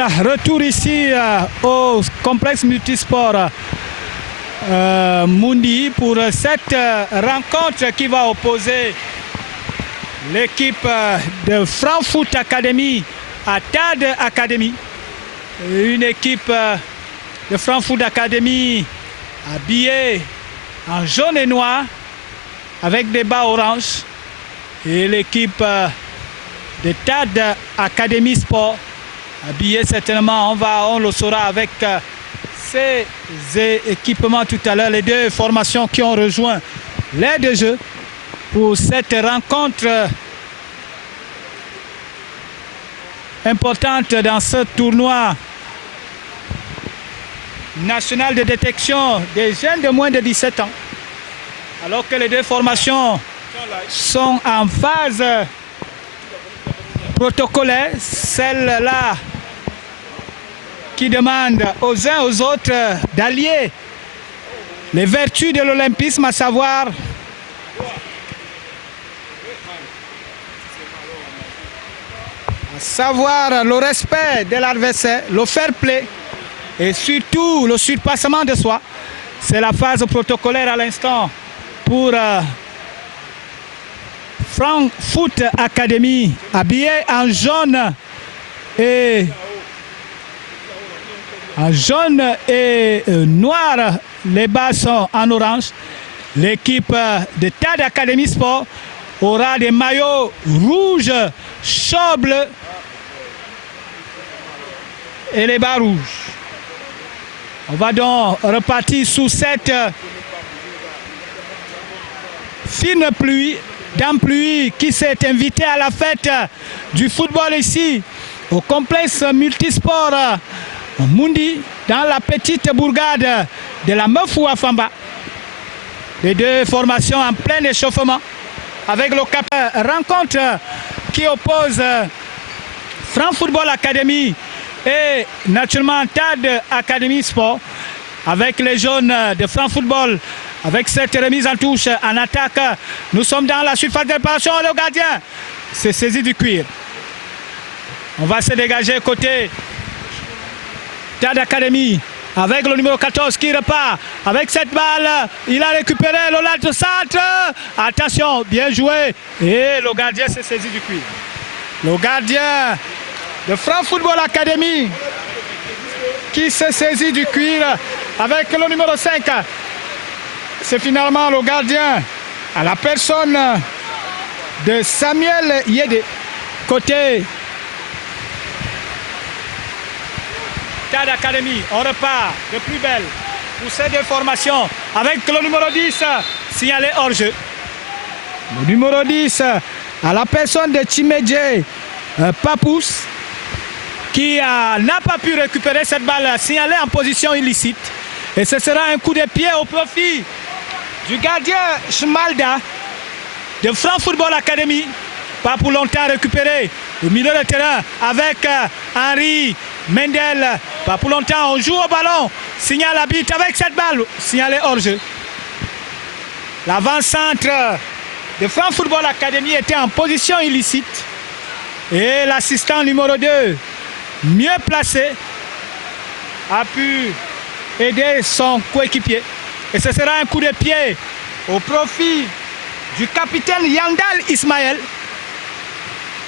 Voilà, retour ici au complexe multisport Mundi pour cette rencontre qui va opposer l'équipe de Frankfurt Academy à TAD Academy. Une équipe de Frankfurt Academy habillée en jaune et noir avec des bas orange. Et l'équipe de TAD Academy Sport habillée certainement, on le saura avec ces équipements tout à l'heure. Les deux formations qui ont rejoint l'aire de jeu pour cette rencontre importante dans ce tournoi national de détection des jeunes de moins de 17 ans. Alors que les deux formations sont en phase protocolaire, celle-là qui demande aux uns aux autres d'allier les vertus de l'olympisme, à savoir le respect de l'adversaire, le fair play et surtout le surpassement de soi. C'est la phase protocolaire à l'instant pour Frankfurt Academy, habillé en jaune et noir. Les bas sont en orange. L'équipe de TAD Academy Sport aura des maillots rouges, chaud bleu et les bas rouges. On va donc repartir sous cette fine pluie qui s'est invitée à la fête du football ici au complexe multisport Mundi dans la petite bourgade de la Meufou-Afamba. Les deux formations en plein échauffement avec le cap rencontre qui oppose Frankfurt Academy et naturellement TAD Academy Sport avec les jaunes de Frankfurt. Avec cette remise en touche en attaque, nous sommes dans la surface de réparation. Le gardien s'est saisi du cuir. On va se dégager côté TAD Academy avec le numéro 14 qui repart avec cette balle. Il a récupéré le large centre. Attention, bien joué. Et le gardien s'est saisi du cuir. Le gardien de Frankfurt Academy qui s'est saisi du cuir avec le numéro 5. C'est finalement le gardien à la personne de Samuel Yedé. Côté TAD Academy, on repart de plus belle pour ces deux formations avec le numéro 10 signalé hors jeu. Le numéro 10 à la personne de Chimedje Papous qui n'a pas pu récupérer cette balle signalée en position illicite. Et ce sera un coup de pied au profit du gardien Schmalda de Frankfurt Academy. Pas pour longtemps récupéré au milieu de terrain avec Henri Mendel. Pas pour longtemps, on joue au ballon. Signal habite avec cette balle. Signalé hors jeu. L'avant-centre de Frankfurt Academy était en position illicite. Et l'assistant numéro 2, mieux placé, a pu aider son coéquipier. Et ce sera un coup de pied au profit du capitaine Yandal Ismaël.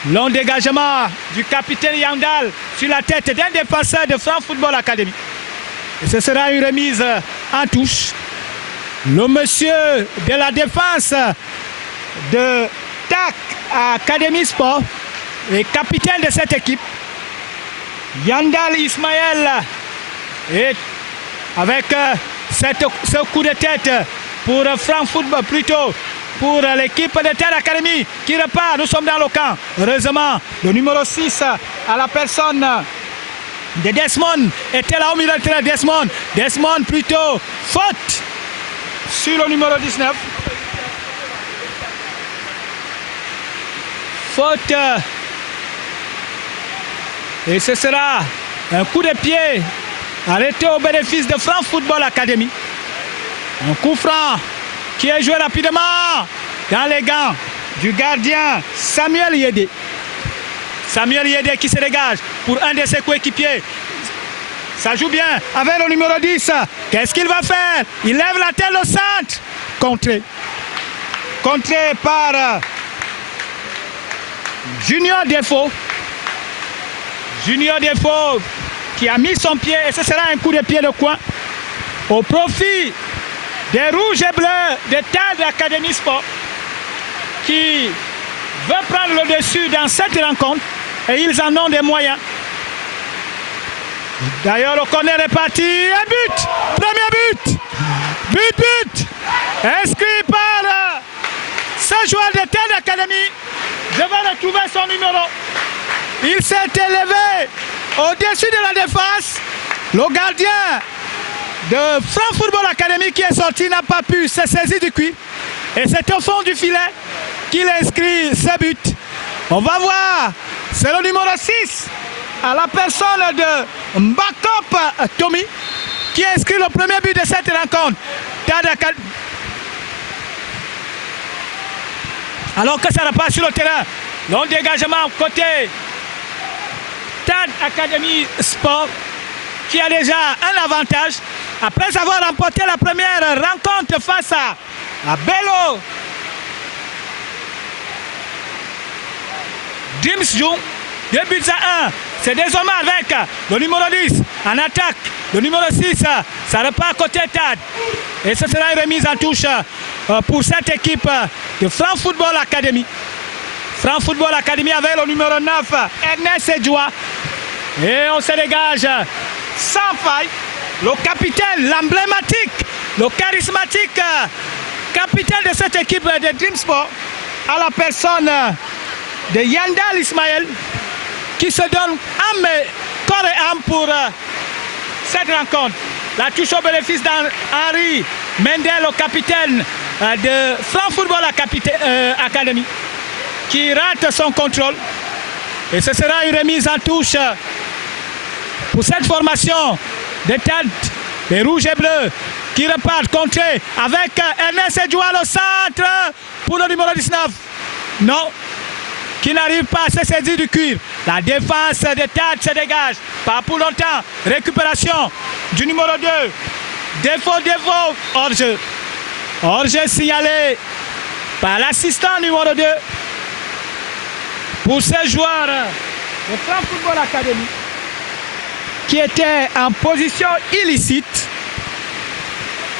Long dégagement du capitaine Yandal sur la tête d'un défenseur de Frankfurt Academy. Et ce sera une remise en touche. Le monsieur de la défense de TAC Academy Sport et capitaine de cette équipe, Yandal Ismaël, et avec ce coup de tête pour Frankfurt, plutôt pour l'équipe de TAD Academy qui repart. Nous sommes dans le camp. Heureusement, le numéro 6 à la personne de Desmond était là au milieu de terrain. Desmond plutôt faute sur le numéro 19. Faute. Et ce sera un coup de pied arrêté au bénéfice de Frankfurt Academy. Un coup franc qui est joué rapidement dans les gants du gardien Samuel Yedé. Samuel Yedé qui se dégage pour un de ses coéquipiers. Ça joue bien avec le numéro 10. Qu'est-ce qu'il va faire? Il lève la tête au centre. Contré par Junior Defo. Junior Defo qui a mis son pied et ce sera un coup de pied de coin au profit des rouges et bleus de TAD Academy Sport qui veut prendre le dessus dans cette rencontre et ils en ont des moyens. D'ailleurs, le corner est parti. Un but! Premier but! But! Inscrit par ce joueur de TAD Academy. Je vais retrouver son numéro. Il s'est élevé au-dessus de la défense. Le gardien de Franc Football Academy qui est sorti n'a pas pu se saisir du cuir. Et c'est au fond du filet qu'il inscrit ce but. On va voir. C'est le numéro 6 à la personne de Mbakop Tommy qui inscrit le premier but de cette rencontre. Alors que ça repart sur le terrain. Long dégagement côté TAD Academy Sport qui a déjà un avantage après avoir remporté la première rencontre face à Bello Dreams Jung. 2 buts à 1. C'est désormais avec le numéro 10 en attaque. Le numéro 6, ça repart côté TAD. Et ce sera une remise en touche pour cette équipe de Franc Football Academy. Franc Football Academy avec le numéro 9, Ernest Edjoua. Et on se dégage sans faille. Le capitaine, l'emblématique, le charismatique capitaine de cette équipe de Dream Sport à la personne de Yandal Ismaël qui se donne âme, corps et âme pour cette rencontre. La touche au bénéfice d'Henri Mendel, le capitaine de Franc Football Academy qui rate son contrôle. Et ce sera une remise en touche pour cette formation de TAD, les rouges et bleus qui repartent contrés avec Ernest Edjoua au centre pour le numéro 19. Non, qui n'arrive pas à se saisir du cuir. La défense de TAD se dégage. Pas pour longtemps. Récupération du numéro 2. Défaut, hors-jeu. Hors-jeu signalé par l'assistant numéro 2 pour ce joueur de Franc Football Academy qui était en position illicite.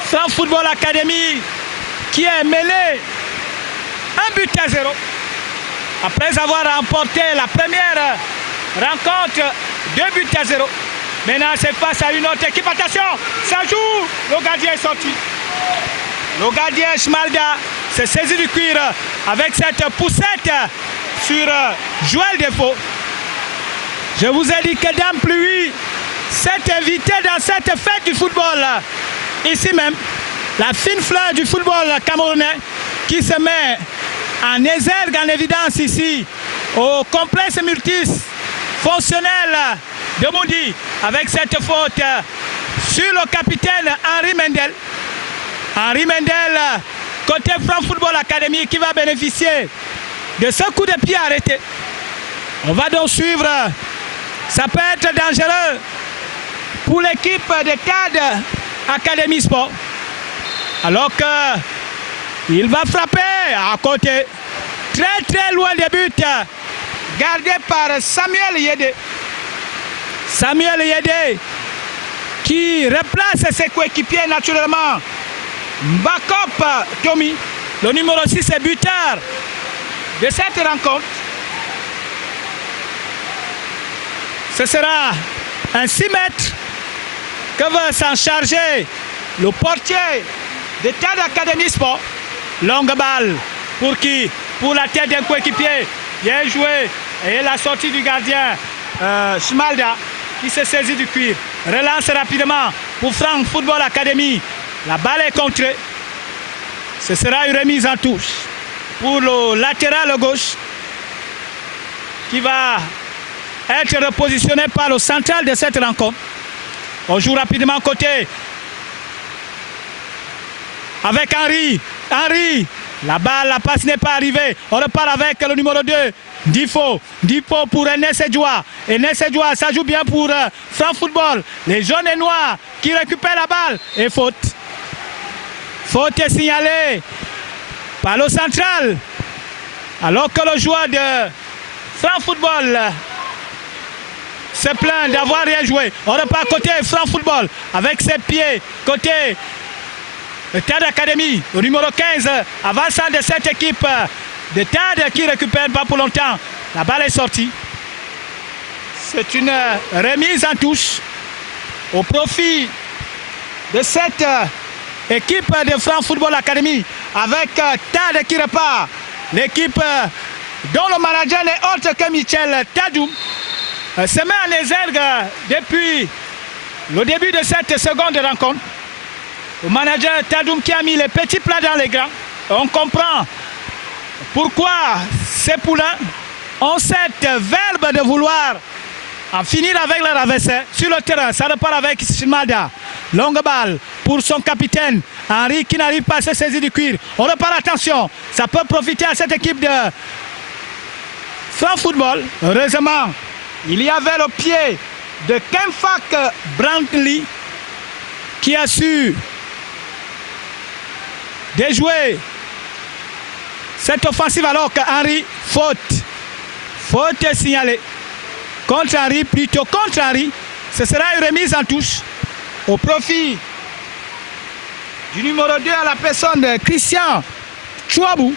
Franc Football Academy qui est mêlé 1 but à 0 après avoir remporté la première rencontre 2 buts à 0. Maintenant c'est face à une autre équipe. Attention, ça joue. Le gardien est sorti. Le gardien Schmalda s'est saisi du cuir avec cette poussette sur Joël Defo. Je vous ai dit que Dame Pluie s'est invité dans cette fête du football. Ici même, la fine fleur du football camerounais qui se met en exergue, en évidence ici, au complexe multifonctionnel de Moudi, avec cette faute sur le capitaine Henri Mendel. Henri Mendel, côté Franc Football Academy, qui va bénéficier de ce coup de pied arrêté. On va donc suivre. Ça peut être dangereux pour l'équipe de TAD Academy Sport. Alors qu'il va frapper à côté. Très très loin des buts. Gardé par Samuel Yedé. Samuel Yedé qui replace ses coéquipiers naturellement. Mbakop Tommy, le numéro 6 est buteur de cette rencontre. Ce sera un 6 mètres que va s'en charger le portier de TAD Academy Sport. Longue balle pour qui? Pour la tête d'un coéquipier. Bien joué. Et la sortie du gardien Schmalda qui se saisit du cuir. Relance rapidement pour Franc Football Academy. La balle est contrée. Ce sera une remise en touche pour le latéral gauche qui va être repositionné par le central de cette rencontre. On joue rapidement côté avec Henry. Henry, la balle, la passe n'est pas arrivée. On repart avec le numéro 2, Difo. Difo pour Enes Edjoua. Enes Edjoua, ça joue bien pour France Football. Les jaunes et noirs qui récupèrent la balle. Et faute. Faute est signalée par le central. Alors que le joueur de France Football se plaint d'avoir rien joué. On repart côté France Football avec ses pieds. Côté TAD Academy, au numéro 15, avançant de cette équipe de TAD qui récupère pas pour longtemps. La balle est sortie. C'est une remise en touche au profit de cette équipe de France Football Academy avec TAD qui repart. L'équipe dont le manager n'est autre que Michel Tadoum se met en exergue depuis le début de cette seconde rencontre. Le manager Tadoum qui a mis les petits plats dans les grands. On comprend pourquoi ces poulains ont cette verbe de vouloir en finir avec leur adversaire sur le terrain. Ça repart avec Shimada. Longue balle pour son capitaine Henry qui n'arrive pas à se saisir du cuir. On repart, attention, ça peut profiter à cette équipe de France Football. Heureusement, il y avait le pied de Kemfak Brantley qui a su déjouer cette offensive alors que Henry, faute est signalée contre Henry, plutôt contre Henry. Ce sera une remise en touche au profit du numéro 2 à la personne de Christian Chouabou.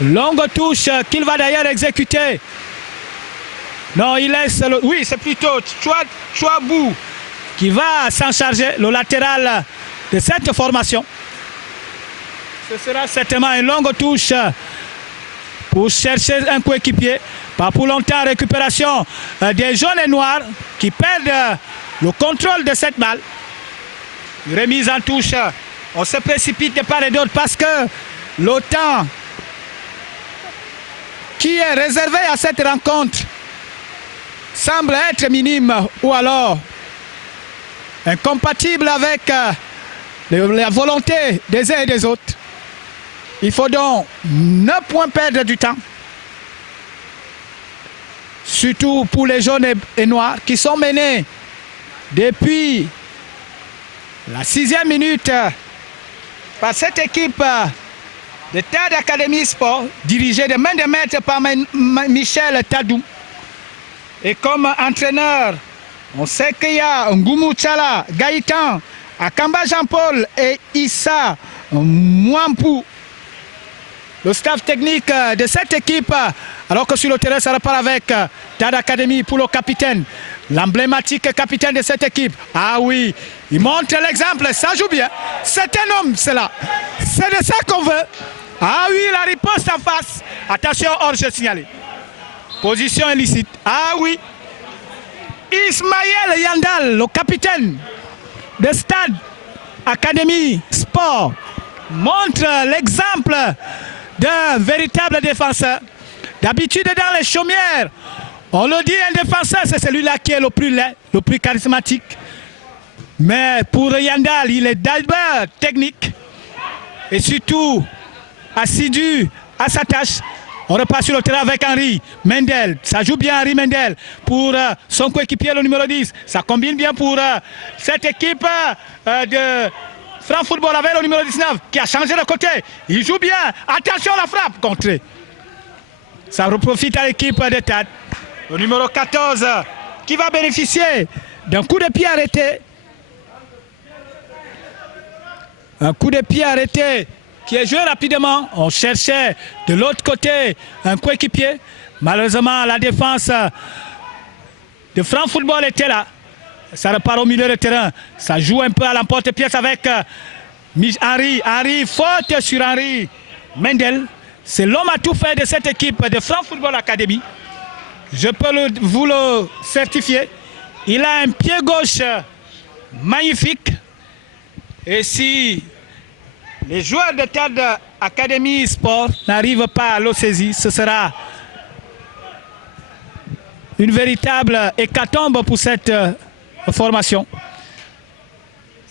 Longue touche qu'il va d'ailleurs exécuter. Non, il laisse le... Oui, c'est plutôt Chouabou qui va s'en charger, le latéral de cette formation. Ce sera certainement une longue touche pour chercher un coéquipier. Pas pour longtemps, récupération des jaunes et noirs qui perdent le contrôle de cette balle. Une remise en touche. On se précipite de part et d'autre parce que le temps qui est réservé à cette rencontre semble être minime ou alors incompatible avec la volonté des uns et des autres. Il faut donc ne point perdre du temps. Surtout pour les jaunes et noirs qui sont menés depuis la 6e minute par cette équipe de TAD Academy Sport dirigée de main de maître par Michel Tadoum. Et comme entraîneur, on sait qu'il y a Ngoumou Tchala, Gaïtan, Akamba Jean-Paul et Issa Mouampou. Le staff technique de cette équipe, alors que sur le terrain, ça repart avec TAD Academy pour le capitaine, l'emblématique capitaine de cette équipe. Ah oui, il montre l'exemple, ça joue bien. C'est un homme, c'est là. C'est de ça qu'on veut. Ah oui, la riposte en face. Attention, hors-jeu signalé. Position illicite. Ah oui. Ismaël Yandal, le capitaine de Stade Académie Sport, montre l'exemple d'un véritable défenseur. D'habitude, dans les chaumières, on le dit, un défenseur, c'est celui-là qui est le plus laid, le plus charismatique. Mais pour Yandal, il est d'abord technique et surtout assidu à sa tâche. On repart sur le terrain avec Henry Mendel. Ça joue bien Henry Mendel pour son coéquipier, le numéro 10. Ça combine bien pour cette équipe de France Football avec le numéro 19 qui a changé de côté. Il joue bien. Attention la frappe contrée. Ça reprofite à l'équipe de TAD. Le numéro 14 qui va bénéficier d'un coup de pied arrêté. Un coup de pied arrêté qui est joué rapidement. On cherchait de l'autre côté un coéquipier. Malheureusement, la défense de France Football était là. Ça repart au milieu de terrain. Ça joue un peu à l'emporte-pièce avec Henry. Henry, faute sur Henry Mendel. C'est l'homme à tout faire de cette équipe de France Football Academy. Je peux vous le certifier. Il a un pied gauche magnifique. Et si les joueurs de TAD Academy Sport n'arrivent pas à le saisir, ce sera une véritable hécatombe pour cette formation.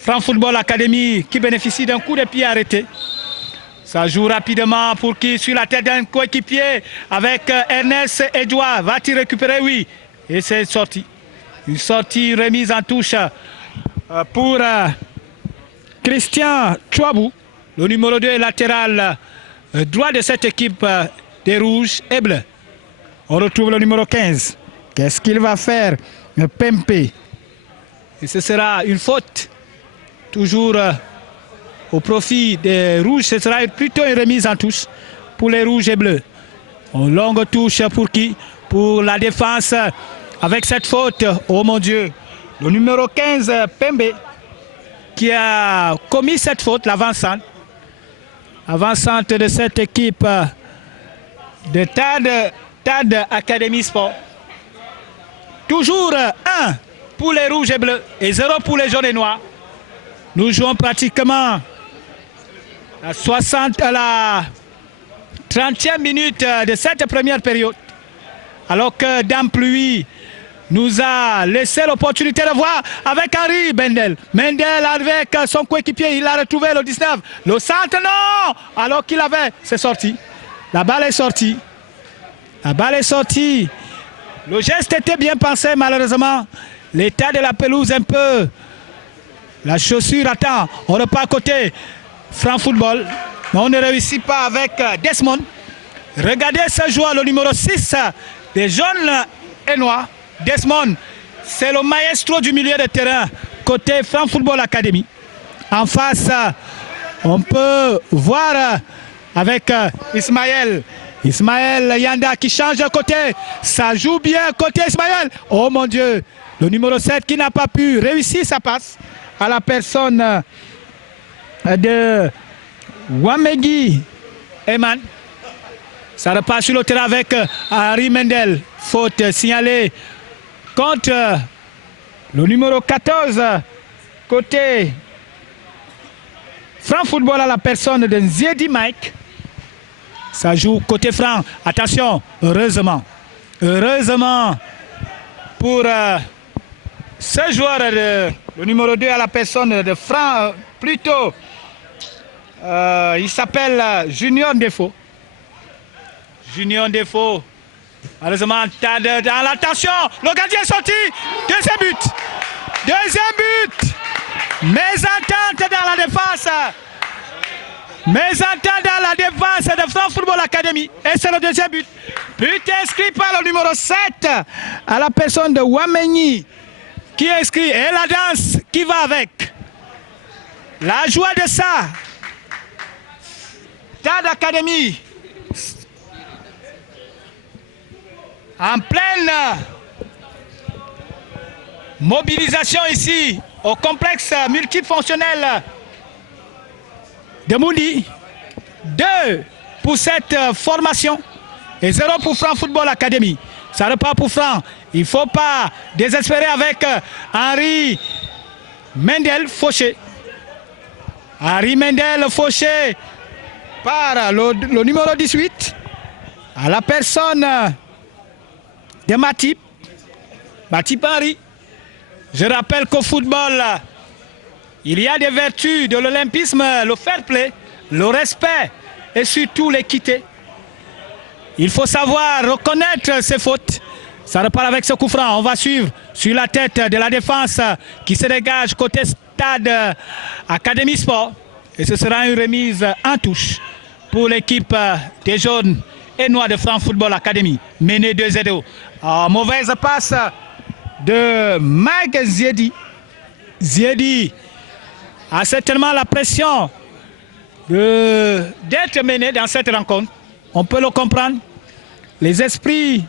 France Football Academy qui bénéficie d'un coup de pied arrêté. Ça joue rapidement pour qui? Sur la tête d'un coéquipier avec Ernest Edouard. Va-t-il récupérer? Oui. Et c'est sorti. Une sortie remise en touche pour Christian Chouabou, le numéro 2 latéral droit de cette équipe des Rouges et Bleus. On retrouve le numéro 15. Qu'est-ce qu'il va faire? Pempe. Et ce sera une faute. Toujours au profit des Rouges. Ce sera plutôt une remise en touche pour les Rouges et Bleus. Une longue touche pour qui? Pour la défense avec cette faute. Oh mon Dieu. Le numéro 15, Pembe, qui a commis cette faute, l'avancante. Avancante de cette équipe de TAD Academy Sport. Toujours 1 pour les Rouges et Bleus et 0 pour les Jaunes et Noirs. Nous jouons pratiquement à la 30e minute de cette première période. Alors que Dampluy nous a laissé l'opportunité de voir avec Henri Mendel. Mendel avec son coéquipier, il a retrouvé le 19. Le centre, non! Alors qu'il avait, c'est sorti. La balle est sortie. La balle est sortie. Le geste était bien pensé, malheureusement. L'état de la pelouse un peu. La chaussure attend. On repart à côté. France Football. Mais on ne réussit pas avec Desmond. Regardez ce joueur, le numéro 6 des jaunes et noirs. Desmond, c'est le maestro du milieu de terrain côté France Football Academy. En face, on peut voir avec Ismaël Yanda qui change de côté. Ça joue bien côté Ismaël. Oh mon Dieu, le numéro 7 qui n'a pas pu réussir sa passe à la personne de Wamegi Eman. Ça repart sur le terrain avec Henri Mendel. Faute signalée contre le numéro 14 côté France Football à la personne de Nziedi Mike. Ça joue côté franc. Attention, heureusement pour ce joueur, le numéro 2 à la personne de franc, plutôt, il s'appelle Junior Defo. Junior Defo. Malheureusement, dans l'attention, le gardien est sorti. Deuxième but. Mésentente dans la défense. Mésentente dans la défense de France Football Academy. Et c'est le deuxième but. But inscrit par le numéro 7 à la personne de Wameni qui est inscrit. Et la danse qui va avec. La joie de ça. TAD Academy. En pleine mobilisation ici au complexe multifonctionnel de Mundi. 2 pour cette formation et 0 pour France Football Academy. Ça repart pour Franc. Il ne faut pas désespérer avec Henri Mendel Fauché. Henri Mendel Fauché par le numéro 18 à la personne de Matip Henri. Je rappelle qu'au football, il y a des vertus de l'olympisme, le fair play, le respect et surtout l'équité. Il faut savoir reconnaître ses fautes. Ça repart avec ce coup franc. On va suivre sur la tête de la défense qui se dégage côté TAD Academy Sport. Et ce sera une remise en touche pour l'équipe des jaunes et noirs de France Football Academy. Mené 2-0. Mauvaise passe de Mike Nziedi. Nziedi a certainement la pression d'être mené dans cette rencontre. On peut le comprendre. Les esprits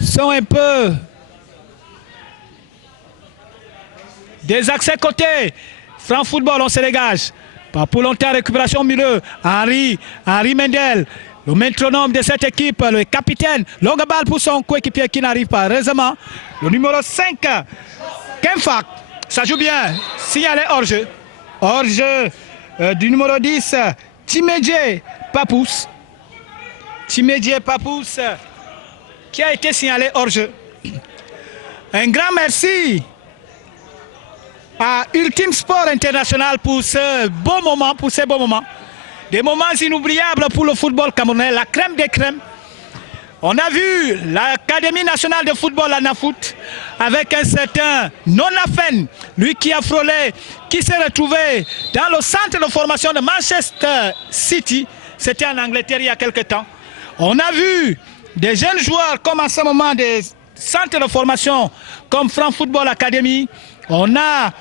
sont un peu des accès côté. France Football, on se dégage. Pas pour longtemps, récupération au milieu. Henri Mendel, le métronome de cette équipe, le capitaine. Longue balle pour son coéquipier qui n'arrive pas. Heureusement, le numéro 5, Kemfak. Ça joue bien. Signalé hors-jeu. Hors-jeu du numéro 10, Timedje Papous. Timedje Papous qui a été signalé hors-jeu. Un grand merci à Ultime Sport International pour ce beau moment, pour ces beaux moments. Des moments inoubliables pour le football camerounais, la crème des crèmes. On a vu l'Académie nationale de football, la NAFoot, avec un certain Nonafen, lui qui a frôlé, qui s'est retrouvé dans le centre de formation de Manchester City. C'était en Angleterre il y a quelque temps. On a vu des jeunes joueurs comme en ce moment des centres de formation comme France Football Academy. On a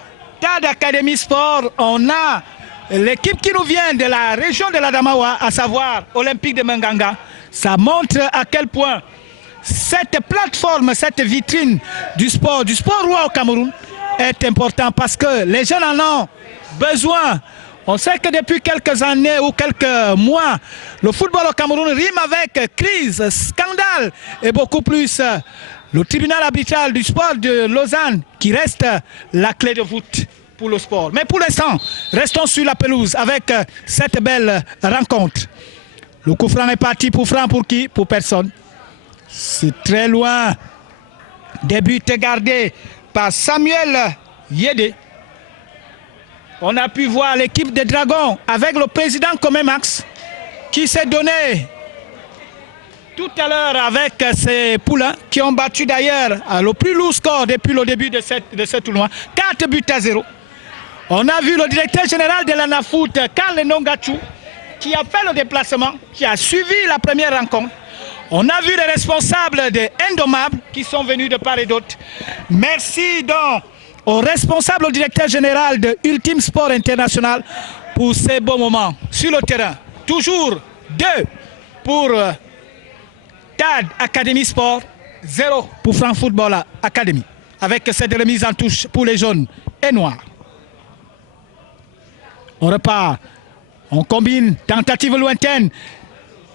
TAD Academy Sport. On a l'équipe qui nous vient de la région de l'Adamawa, à savoir Olympique de Manganga. Ça montre à quel point cette plateforme, cette vitrine du sport roi au Cameroun est important parce que les jeunes en ont besoin. On sait que depuis quelques années ou quelques mois, le football au Cameroun rime avec crise, scandale et beaucoup plus. Le tribunal arbitral du sport de Lausanne qui reste la clé de voûte pour le sport. Mais pour l'instant, restons sur la pelouse avec cette belle rencontre. Le coup franc est parti pour franc pour qui? Pour personne. C'est très loin. Des buts gardés par Samuel Yédé. On a pu voir l'équipe des Dragons avec le président Comémax qui s'est donné tout à l'heure avec ces poulains qui ont battu d'ailleurs le plus lourd score depuis le début de ce tournoi. 4 buts à 0. On a vu le directeur général de la NAFoot, Karl Nongachou, qui a fait le déplacement, qui a suivi la première rencontre. On a vu les responsables des Indomables qui sont venus de part et d'autre. Merci donc au responsable, au directeur général de Ultime Sport International pour ces beaux moments sur le terrain. Toujours 2 pour TAD Academy Sport, 0 pour France Football Academy. Avec cette remise en touche pour les jaunes et noirs. On repart. On combine, tentative lointaine.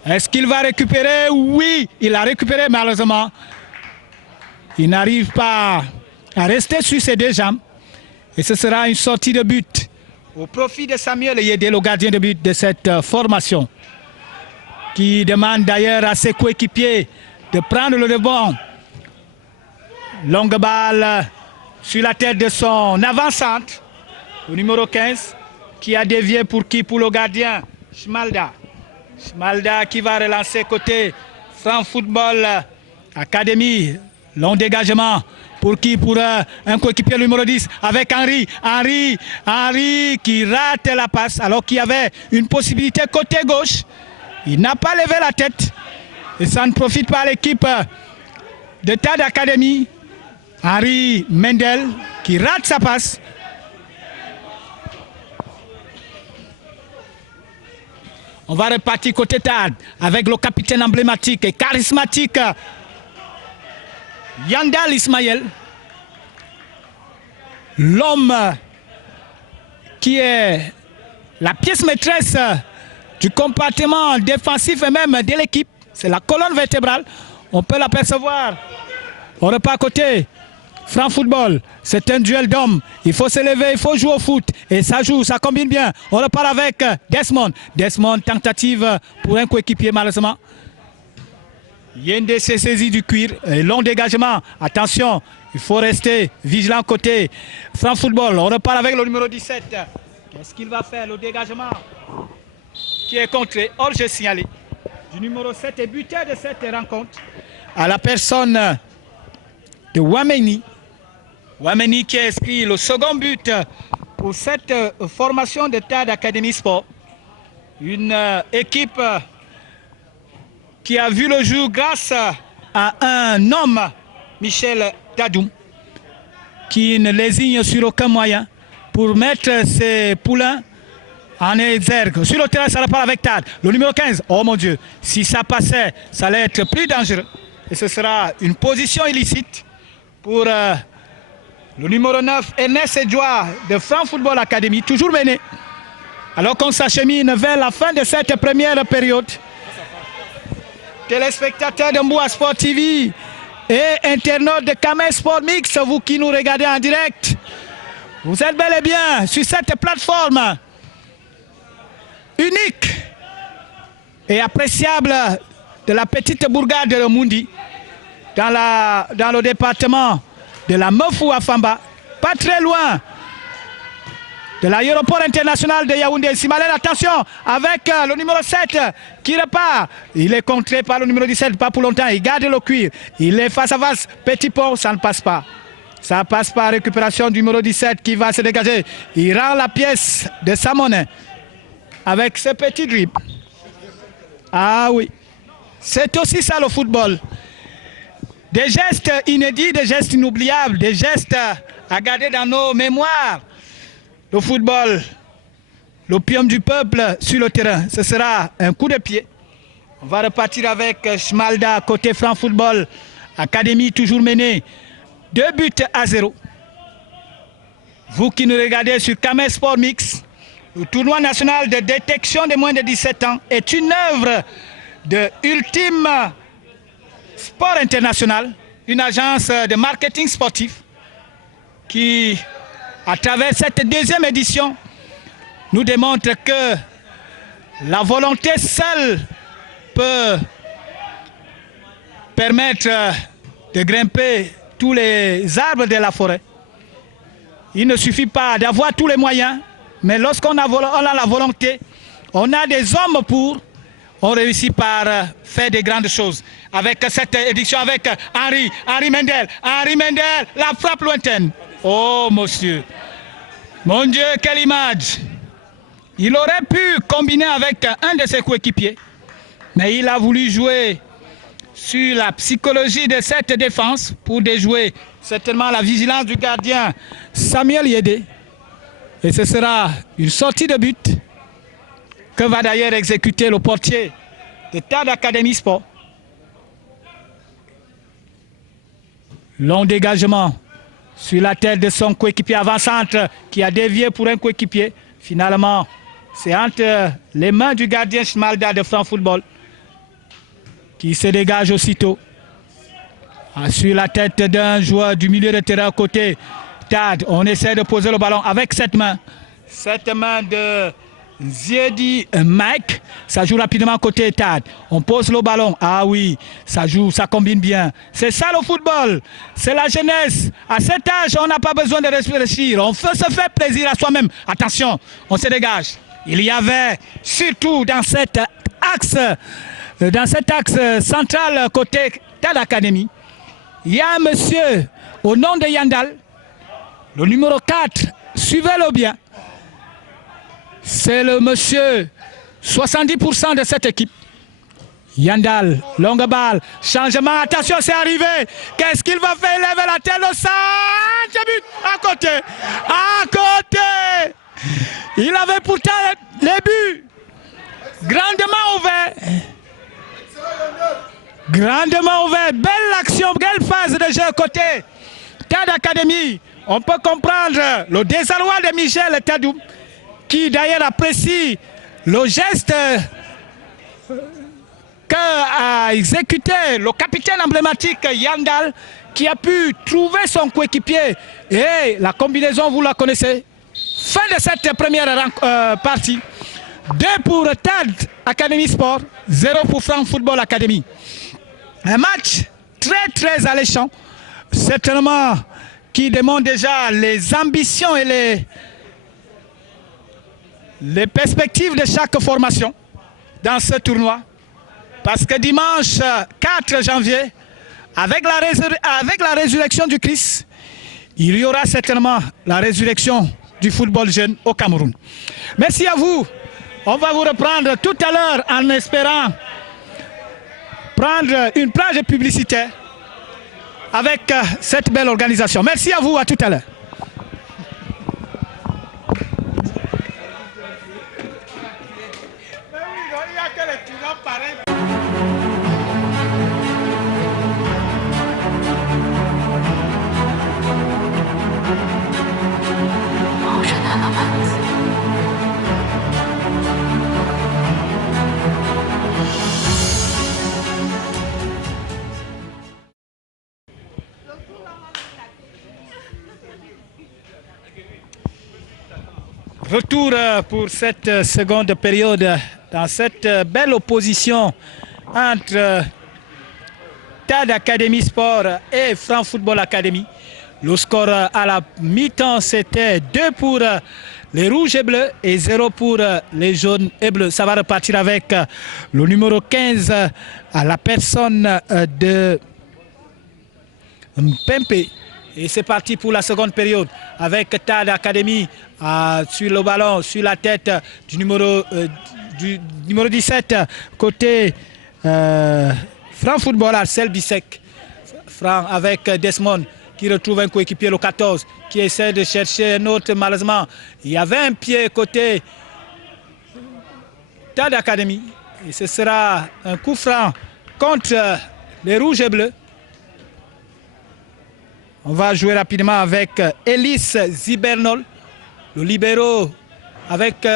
Est-ce qu'il va récupérer? Oui, il a récupéré malheureusement. Il n'arrive pas à rester sur ses 2 jambes. Et ce sera une sortie de but au profit de Samuel Yédé, le gardien de but de cette formation. Qui demande d'ailleurs à ses coéquipiers de prendre le rebond. Longue balle sur la tête de son avant-centre, le numéro 15. Qui a dévié pour qui? Pour le gardien Schmalda. Schmalda qui va relancer côté France Football Academy. Long dégagement pour qui? Pour un coéquipier numéro 10 avec Henry. Henry qui rate la passe alors qu'il y avait une possibilité côté gauche. Il n'a pas levé la tête. Et ça ne profite pas à l'équipe de TAD Academy. Henry Mendel qui rate sa passe. On va repartir côté TAD avec le capitaine emblématique et charismatique Yandal Ismaël. L'homme qui est la pièce maîtresse du compartiment défensif et même de l'équipe. C'est la colonne vertébrale. On peut l'apercevoir. On repart côté France Football, c'est un duel d'hommes. Il faut se lever, il faut jouer au foot. Et ça joue, ça combine bien. On repart avec Desmond. Desmond, tentative pour un coéquipier malheureusement. Yende s'est saisi du cuir. Et long dégagement. Attention, il faut rester vigilant côté France Football. On repart avec le numéro 17. Qu'est-ce qu'il va faire? Le dégagement qui est contré. Hors jeu signalé du numéro 7 et buteur de cette rencontre. À la personne de Wameni. Wameni qui a inscrit le second but pour cette formation de TAD Academy Sport. Une équipe qui a vu le jour grâce à un homme, Michel Dadoum, qui ne lésigne sur aucun moyen pour mettre ses poulains en exergue. Sur le terrain, ça repart avec TAD. Le numéro 15, oh mon Dieu, si ça passait, ça allait être plus dangereux. Et ce sera une position illicite pour le numéro 9, Ernest Edouard de France Football Academy, toujours mené. Alors qu'on s'achemine vers la fin de cette première période. Téléspectateurs de Mboua Sport TV et internautes de Kamer Sport Mix, vous qui nous regardez en direct, vous êtes bel et bien sur cette plateforme unique et appréciable de la petite bourgade de Mundi, dans le département de la Mefou à Famba, pas très loin de l'aéroport international de Yaoundé. Simalène, attention, avec le numéro 7 qui repart. Il est contré par le numéro 17, pas pour longtemps. Il garde le cuir. Il est face à face. Petit pont, ça ne passe pas. Ça passe par récupération du numéro 17 qui va se dégager. Il rend la pièce de Samonin avec ce petit dribble. Ah oui, c'est aussi ça le football. Des gestes inédits, des gestes inoubliables, des gestes à garder dans nos mémoires. Le football, l'opium du peuple sur le terrain, ce sera un coup de pied. On va repartir avec Schmalda côté Franc Football. Académie toujours menée 2-0. Vous qui nous regardez sur Kamer Sport Mix, le tournoi national de détection des moins de 17 ans est une œuvre de Ultime Sport International, une agence de marketing sportif qui, à travers cette deuxième édition, nous démontre que la volonté seule peut permettre de grimper tous les arbres de la forêt. Il ne suffit pas d'avoir tous les moyens, mais lorsqu'on a la volonté, on a des hommes pour, on réussit par faire des grandes choses. Avec cette édition, avec Henri Mendel, la frappe lointaine. Oh monsieur, mon Dieu, quelle image! Il aurait pu combiner avec un de ses coéquipiers, mais il a voulu jouer sur la psychologie de cette défense pour déjouer certainement la vigilance du gardien Samuel Yedé. Et ce sera une sortie de but que va d'ailleurs exécuter le portier de TAD Academy Sport. Long dégagement sur la tête de son coéquipier avant-centre qui a dévié pour un coéquipier. Finalement, c'est entre les mains du gardien Schmalda de Franc Football qui se dégage aussitôt. Sur la tête d'un joueur du milieu de terrain côté TAD. On essaie de poser le ballon avec cette main. Cette main de Ziedi Mike. Ça joue rapidement côté TAD. On pose le ballon. Ah oui, ça joue, ça combine bien. C'est ça le football. C'est la jeunesse. À cet âge, on n'a pas besoin de réfléchir. On peut se faire plaisir à soi-même. Attention, on se dégage. Il y avait surtout dans cet axe central côté TAD Academy, il y a un monsieur au nom de Yandal, le numéro 4, suivez-le bien. C'est le monsieur 70% de cette équipe. Yandal, longue balle, changement, attention, c'est arrivé. Qu'est-ce qu'il va faire? Il lève la tête, le centre, but à côté. À côté. Il avait pourtant les buts grandement ouverts. Grandement ouvert, belle action, belle phase de jeu côté TAD Academy. On peut comprendre le désarroi de Michel Tadou, qui d'ailleurs apprécie le geste qu'a exécuté le capitaine emblématique Yandal, qui a pu trouver son coéquipier. Et la combinaison, vous la connaissez. Fin de cette première partie. 2 pour TAD Academy Sport, 0 pour Franc Football Academy. Un match très alléchant, certainement qui démontre déjà les ambitions et les perspectives de chaque formation dans ce tournoi. Parce que dimanche 4 janvier, avec la résurrection du Christ, il y aura certainement la résurrection du football jeune au Cameroun. Merci à vous. On va vous reprendre tout à l'heure en espérant prendre une plage publicitaire avec cette belle organisation. Merci à vous, à tout à l'heure. Retour pour cette seconde période dans cette belle opposition entre TAD Academy Sport et Franc Football Academy. Le score à la mi-temps, c'était 2 pour les rouges et bleus et 0 pour les jaunes et bleus. Ça va repartir avec le numéro 15 à la personne de Mpempe. Et c'est parti pour la seconde période avec TAD Academy sur le ballon, sur la tête du numéro 17 côté Franc Football Arcel Bissek. Franc avec Desmond qui retrouve un coéquipier, le 14, qui essaie de chercher un autre. Malheureusement, il y avait un pied côté TAD Academy. Et ce sera un coup franc contre les rouges et bleus. On va jouer rapidement avec Ellis Zibernol, le libéro avec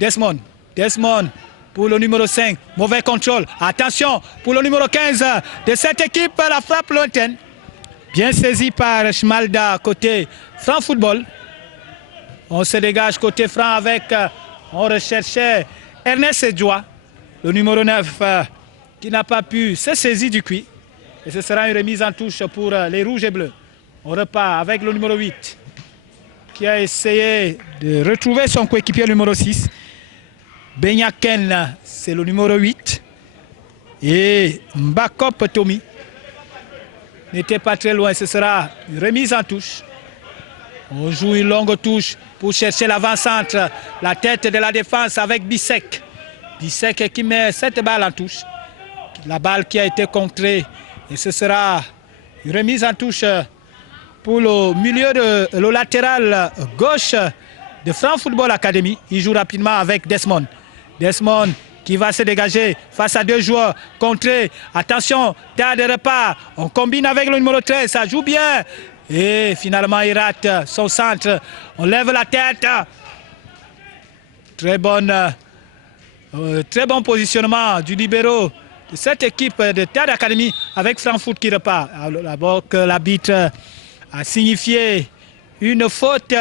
Desmond. Desmond pour le numéro 5, mauvais contrôle. Attention pour le numéro 15 de cette équipe, la frappe lointaine. Bien saisi par Schmalda côté Franc Football. On se dégage côté Franc avec, on recherchait Ernest Edjoa, le numéro 9 qui n'a pas pu se saisir du cuit. Et ce sera une remise en touche pour les rouges et bleus. On repart avec le numéro 8 qui a essayé de retrouver son coéquipier numéro 6. Benyaken, c'est le numéro 8. Et Mbakop Tommy n'était pas très loin. Ce sera une remise en touche. On joue une longue touche pour chercher l'avant-centre. La tête de la défense avec Bissek. Bissek qui met cette balle en touche. La balle qui a été contrée. Et ce sera une remise en touche pour le milieu le latéral gauche de Franc Football Academy. Il joue rapidement avec Desmond. Desmond qui va se dégager face à deux joueurs contrés. Attention, TAD repart. On combine avec le numéro 13. Ça joue bien. Et finalement, il rate son centre. On lève la tête. Très bon positionnement du libéro de cette équipe de TAD Academy avec Frankfurt qui repart. D'abord que l'arbitre a signifié une faute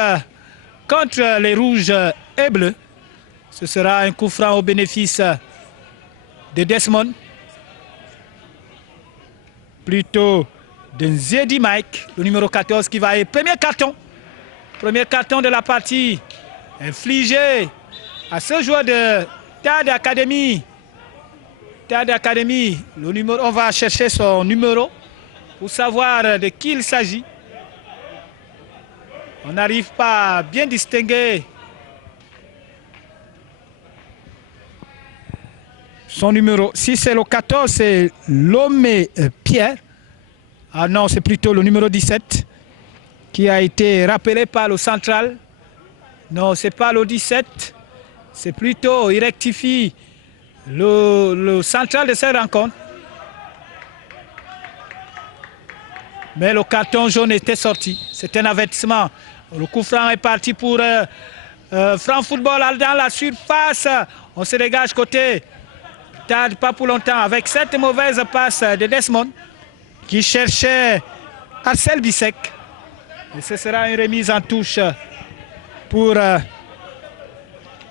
contre les rouges et bleus. Ce sera un coup franc au bénéfice de Desmond. Plutôt de Nzedi Mike, le numéro 14 qui va aller. Premier carton de la partie infligé à ce joueur de TAD Academy. TAD Academy, le numéro, on va chercher son numéro pour savoir de qui il s'agit. On n'arrive pas à bien distinguer son numéro. Si c'est le 14, c'est Lomé Pierre. Ah non, c'est plutôt le numéro 17 qui a été rappelé par le central. Non, c'est pas le 17. C'est plutôt, il rectifie le central de cette rencontre. Mais le carton jaune était sorti. C'est un avertissement. Le coup franc est parti pour Franc Football dans la surface. On se dégage côté TAD, pas pour longtemps, avec cette mauvaise passe de Desmond qui cherchait Arcel Bissek. Et ce sera une remise en touche pour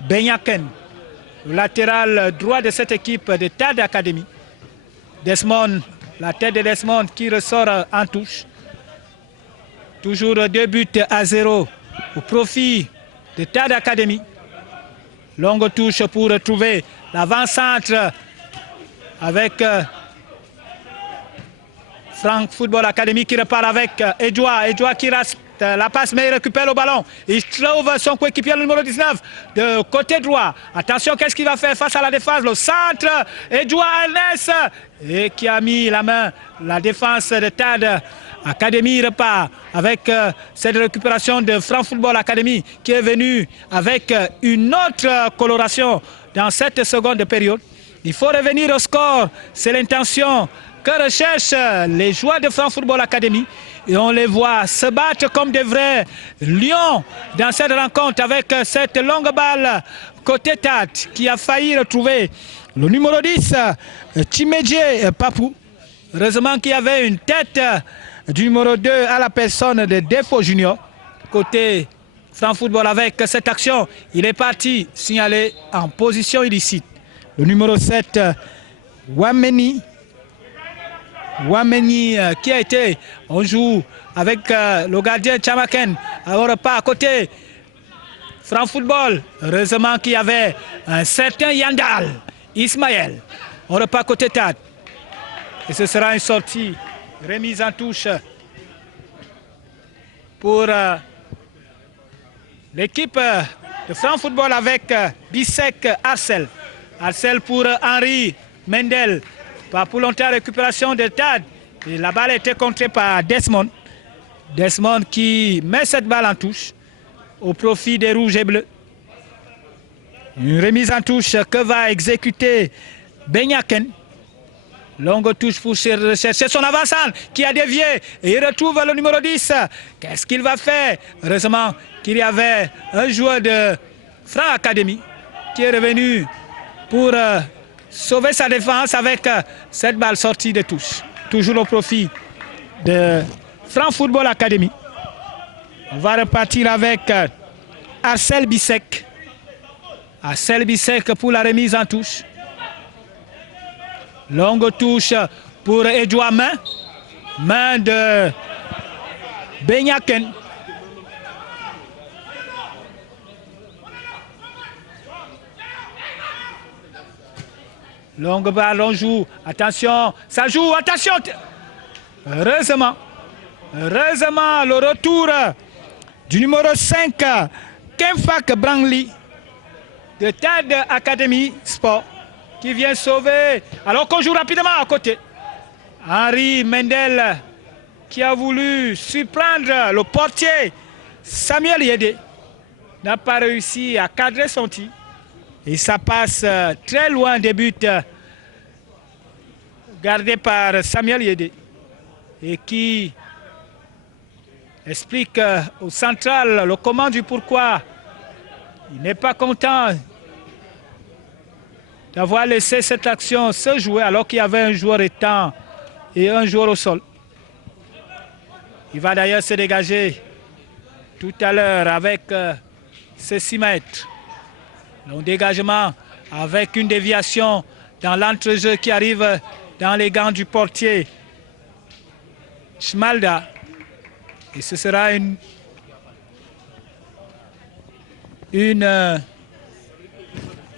Benyaken, le latéral droit de cette équipe de TAD Academy. Desmond, la tête de Desmond qui ressort en touche. Toujours 2 buts à 0 au profit de TAD Academy. Longue touche pour retrouver l'avant-centre avec Franc Football Academy qui repart avec Edjoa. Edjoa qui reste la passe mais il récupère le ballon. Il trouve son coéquipier numéro 19 de côté droit. Attention, qu'est-ce qu'il va faire face à la défense? Le centre, Edjoa Ernest et qui a mis la main. La défense de TAD Academy repart avec cette récupération de Franc Football Academy qui est venue avec une autre coloration dans cette seconde période. Il faut revenir au score, c'est l'intention que recherchent les joueurs de Franc Football Academy. Et on les voit se battre comme des vrais lions dans cette rencontre avec cette longue balle côté TAD qui a failli retrouver le numéro 10, Chimedje Papou. Heureusement qu'il y avait une tête du numéro 2 à la personne de Defo Junior. Côté Franc Football avec cette action, il est parti signaler en position illicite. Le numéro 7, Wameni Wameni qui a été, on joue avec le gardien Chamaken, alors pas à côté, Franc Football, heureusement qu'il y avait un certain Yandal, Ismaël, on repart côté Tad, et ce sera une sortie, remise en touche pour l'équipe de Franc Football avec Bissek Arcel, Arcel pour Henri Mendel. Pas pour longtemps, récupération de Tad. Et la balle a été contrée par Desmond. Desmond qui met cette balle en touche au profit des rouges et bleus. Une remise en touche que va exécuter Benyaken. Longue touche pour chercher son avançant qui a dévié et il retrouve le numéro 10. Qu'est-ce qu'il va faire? Heureusement qu'il y avait un joueur de Franc Academy qui est revenu pour sauver sa défense avec cette balle sortie de touche. Toujours au profit de Franc Football Academy. On va repartir avec Arcel Bissek. Arcel Bissek pour la remise en touche. Longue touche pour Edouard Main. Main de Benyaken. Longue balle, on joue. Attention, ça joue, attention. Heureusement, le retour du numéro 5, Kemfak Brangli, de Tad Academy Sport, qui vient sauver, alors qu'on joue rapidement à côté. Henri Mendel, qui a voulu surprendre le portier Samuel Yedé, n'a pas réussi à cadrer son tir. Et ça passe très loin des buts gardés par Samuel Yedé et qui explique au central le comment du pourquoi il n'est pas content d'avoir laissé cette action se jouer alors qu'il y avait un joueur étant et un joueur au sol. Il va d'ailleurs se dégager tout à l'heure avec ses 6 mètres. Le dégagement avec une déviation dans l'entrejeu qui arrive dans les gants du portier Schmalda. Et ce sera une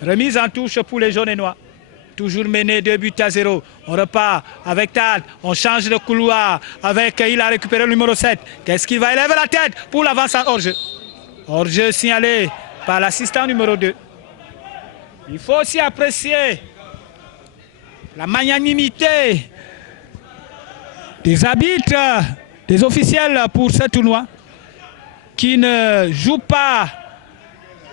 remise en touche pour les jaunes et noirs. Toujours mené 2-0. On repart avec Tad. On change de couloir. Il a récupéré le numéro 7. Qu'est-ce qu'il va élever la tête pour l'avance en hors-jeu? Hors-jeu signalé par l'assistant numéro 2. Il faut aussi apprécier la magnanimité des arbitres, des officiels pour ce tournoi, qui ne jouent pas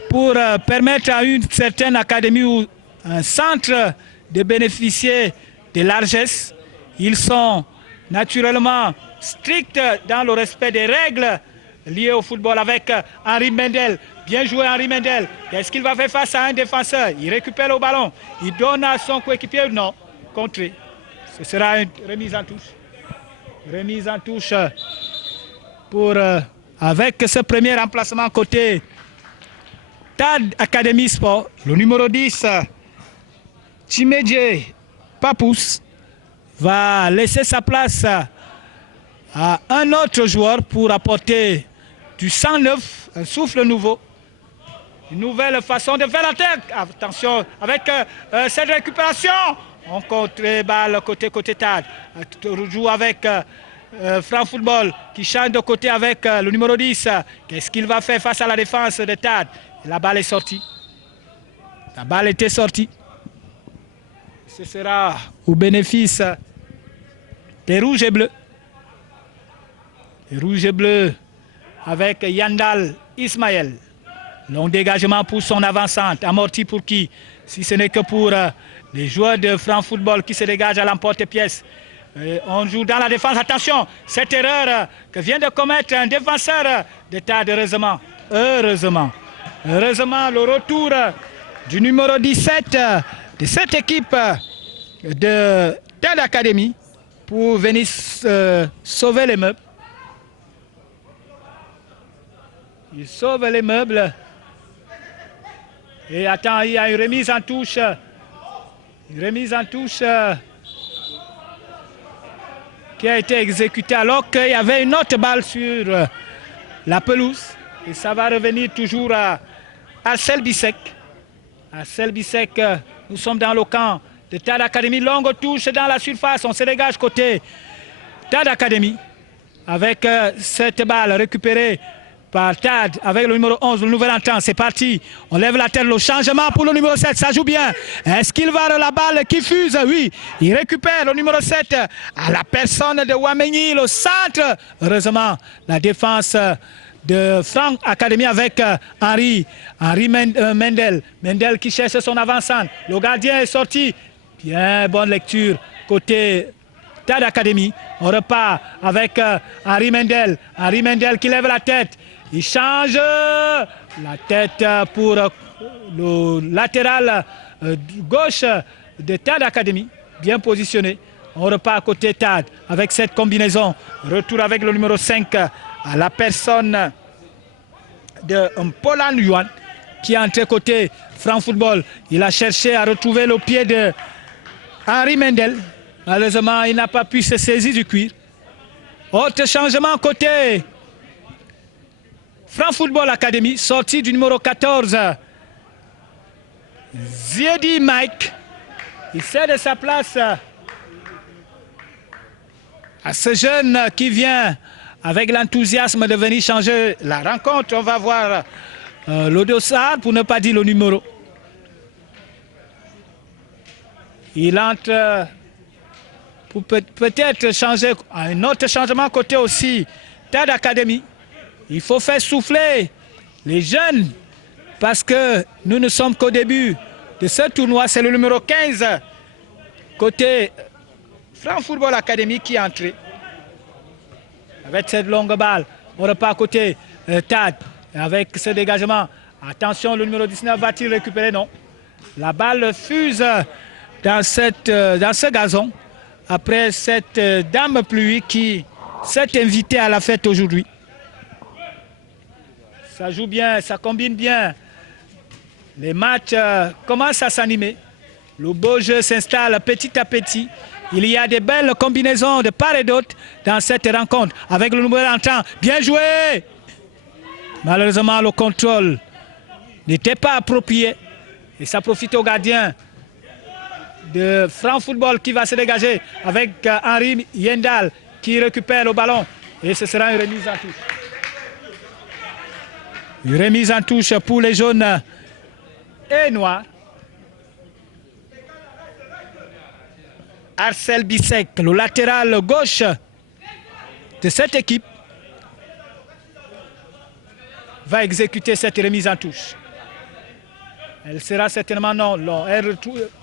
pour permettre à une certaine académie ou un centre de bénéficier de largesses. Ils sont naturellement stricts dans le respect des règles liées au football avec Henri Mendel. Bien joué Henri Mendel. Qu'est-ce qu'il va faire face à un défenseur? Il récupère le ballon. Il donne à son coéquipier. Non. Contré. Ce sera une remise en touche. Remise en touche pour avec ce premier remplacement côté Tad Academy Sport. Le numéro 10, Chimedje Papous, va laisser sa place à un autre joueur pour apporter du sang neuf, un souffle nouveau. Une nouvelle façon de faire la tête. Attention avec cette récupération. On contre balle côté Tad. On joue avec Franc Football qui change de côté avec le numéro 10. Qu'est-ce qu'il va faire face à la défense de Tad? La balle est sortie. La balle était sortie. Ce sera au bénéfice des rouges et bleus. Les rouges et bleus avec Yandal Ismaël. Long dégagement pour son avançante. Amorti pour qui? Si ce n'est que pour les joueurs de Franc Football qui se dégagent à l'emporte-pièce. On joue dans la défense. Attention, cette erreur que vient de commettre un défenseur de Tad. Heureusement, le retour du numéro 17 de cette équipe de Tad Academy pour venir sauver les meubles. Il sauve les meubles. Et attends, il y a une remise en touche. Une remise en touche qui a été exécuté alors qu'il y avait une autre balle sur la pelouse. Et ça va revenir toujours à Arcel Bissek. Arcel Bissek, nous sommes dans le camp de TAD Academy. Longue touche dans la surface. On se dégage côté TAD Academy. Avec cette balle récupérée par TAD avec le numéro 11, le nouvel entrant. C'est parti. On lève la tête. Le changement pour le numéro 7. Ça joue bien. Est-ce qu'il va la balle qui fuse? Oui. Il récupère le numéro 7 à la personne de Wamenyi. Le centre. Heureusement, la défense de Franck Academy avec Henri Mendel. Mendel qui cherche son avant-centre. Le gardien est sorti. Bien, bonne lecture côté TAD Academy. On repart avec Henri Mendel. Henri Mendel qui lève la tête. Il change la tête pour le latéral gauche de TAD Academy. Bien positionné. On repart côté TAD avec cette combinaison. Retour avec le numéro 5 à la personne de Polan Yuan qui est entré côté Franc Football. Il a cherché à retrouver le pied de Henri Mendel. Malheureusement, il n'a pas pu se saisir du cuir. Autre changement côté Franc Football Academy, sortie du numéro 14. Ziedi Mike. Il cède sa place à ce jeune qui vient avec l'enthousiasme de venir changer la rencontre. On va voir le dossard, pour ne pas dire le numéro. Il entre pour peut-être changer un autre changement côté aussi TAD Academy. Il faut faire souffler les jeunes parce que nous ne sommes qu'au début de ce tournoi. C'est le numéro 15 côté Franc Football Academy qui est entré. Avec cette longue balle, on repart côté TAD avec ce dégagement. Attention, le numéro 19 va-t-il récupérer? Non. La balle fuse dans ce gazon après cette dame pluie qui s'est invitée à la fête aujourd'hui. Ça joue bien, ça combine bien. Les matchs commencent à s'animer. Le beau jeu s'installe petit à petit. Il y a des belles combinaisons de part et d'autre dans cette rencontre avec le numéro entrant. Bien joué! Malheureusement, le contrôle n'était pas approprié. Et ça profite au gardien de Franc Football qui va se dégager avec Henri Yendal qui récupère le ballon. Et ce sera une remise en touche. Une remise en touche pour les jaunes et noirs. Arcel Bissek, le latéral gauche de cette équipe, va exécuter cette remise en touche. Elle sera certainement non.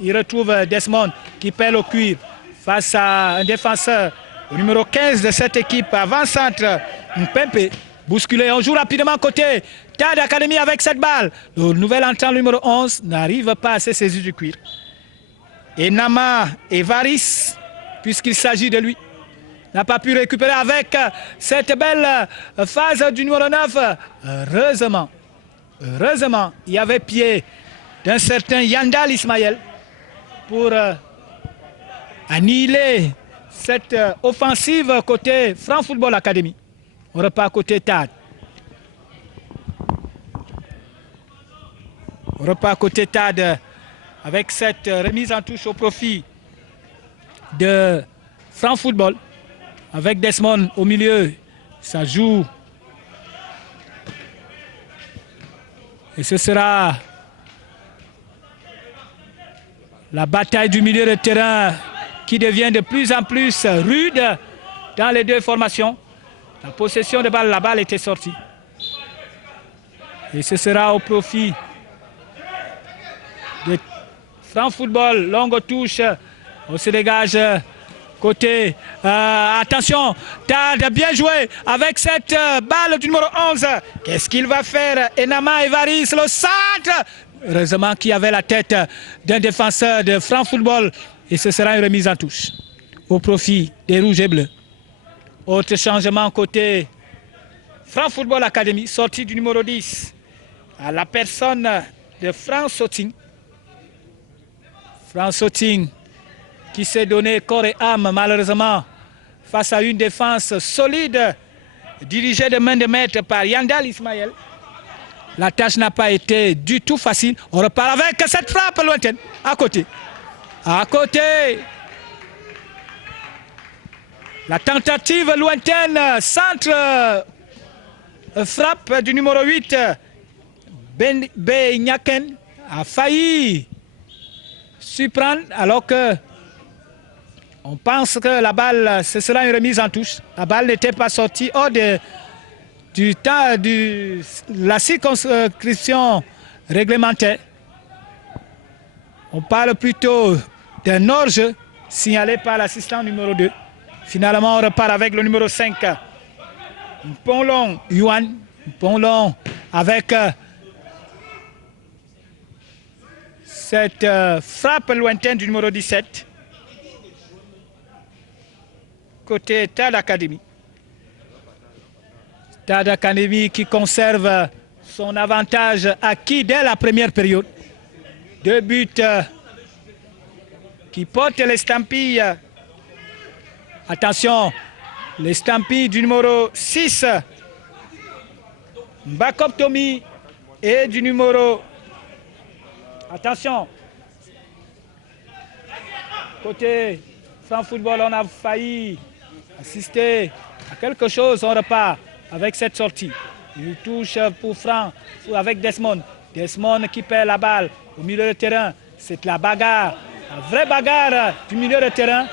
Il retrouve Desmond qui perd le cuir face à un défenseur, le numéro 15 de cette équipe, avant-centre, Mpempe, bousculé. On joue rapidement côté TAD Academy avec cette balle. Le nouvel entrant, le numéro 11, n'arrive pas à se saisir du cuir. Et Nama Evaris, puisqu'il s'agit de lui, n'a pas pu récupérer avec cette belle phase du numéro 9. Heureusement, il y avait pied d'un certain Yandal Ismaël pour annihiler cette offensive côté Franc Football Academy. On repart côté TAD. On repart côté TAD avec cette remise en touche au profit de Franc Football. Avec Desmond au milieu, ça joue. Et ce sera la bataille du milieu de terrain qui devient de plus en plus rude dans les deux formations. La possession de balle, la balle était sortie. Et ce sera au profit de Franc Football. Longue touche. On se dégage côté. Attention, TAD bien joué avec cette balle du numéro 11. Qu'est-ce qu'il va faire? Enama Evaris, le centre. Heureusement qu'il y avait la tête d'un défenseur de Franc Football. Et ce sera une remise en touche au profit des Rouges et Bleus. Autre changement côté Franc Football Academy, sortie du numéro 10 à la personne de Franck Soting. Franck Soting qui s'est donné corps et âme, malheureusement, face à une défense solide dirigée de main de maître par Yandal Ismaël. La tâche n'a pas été du tout facile. On repart avec cette frappe lointaine. À côté. À côté. La tentative lointaine. Centre. Frappe du numéro 8. Nyaken a failli surprendre alors que on pense que la balle, ce sera une remise en touche. La balle n'était pas sortie hors du temps de la circonscription réglementaire. On parle plutôt d'un hors-jeu signalé par l'assistant numéro 2. Finalement, on repart avec le numéro 5. Ponlong Yuan. Ponlong avec cette frappe lointaine du numéro 17. Côté Stade Académie. Stade Académie qui conserve son avantage acquis dès la première période. 2 buts qui portent l'estampille. Attention, l'estampille du numéro 6. Mbakop Tommy et du numéro... Attention. Côté France Football, on a failli assister à quelque chose. On repart avec cette sortie. Il touche pour Franc avec Desmond. Desmond qui perd la balle au milieu de terrain. C'est la bagarre, la vraie bagarre du milieu de terrain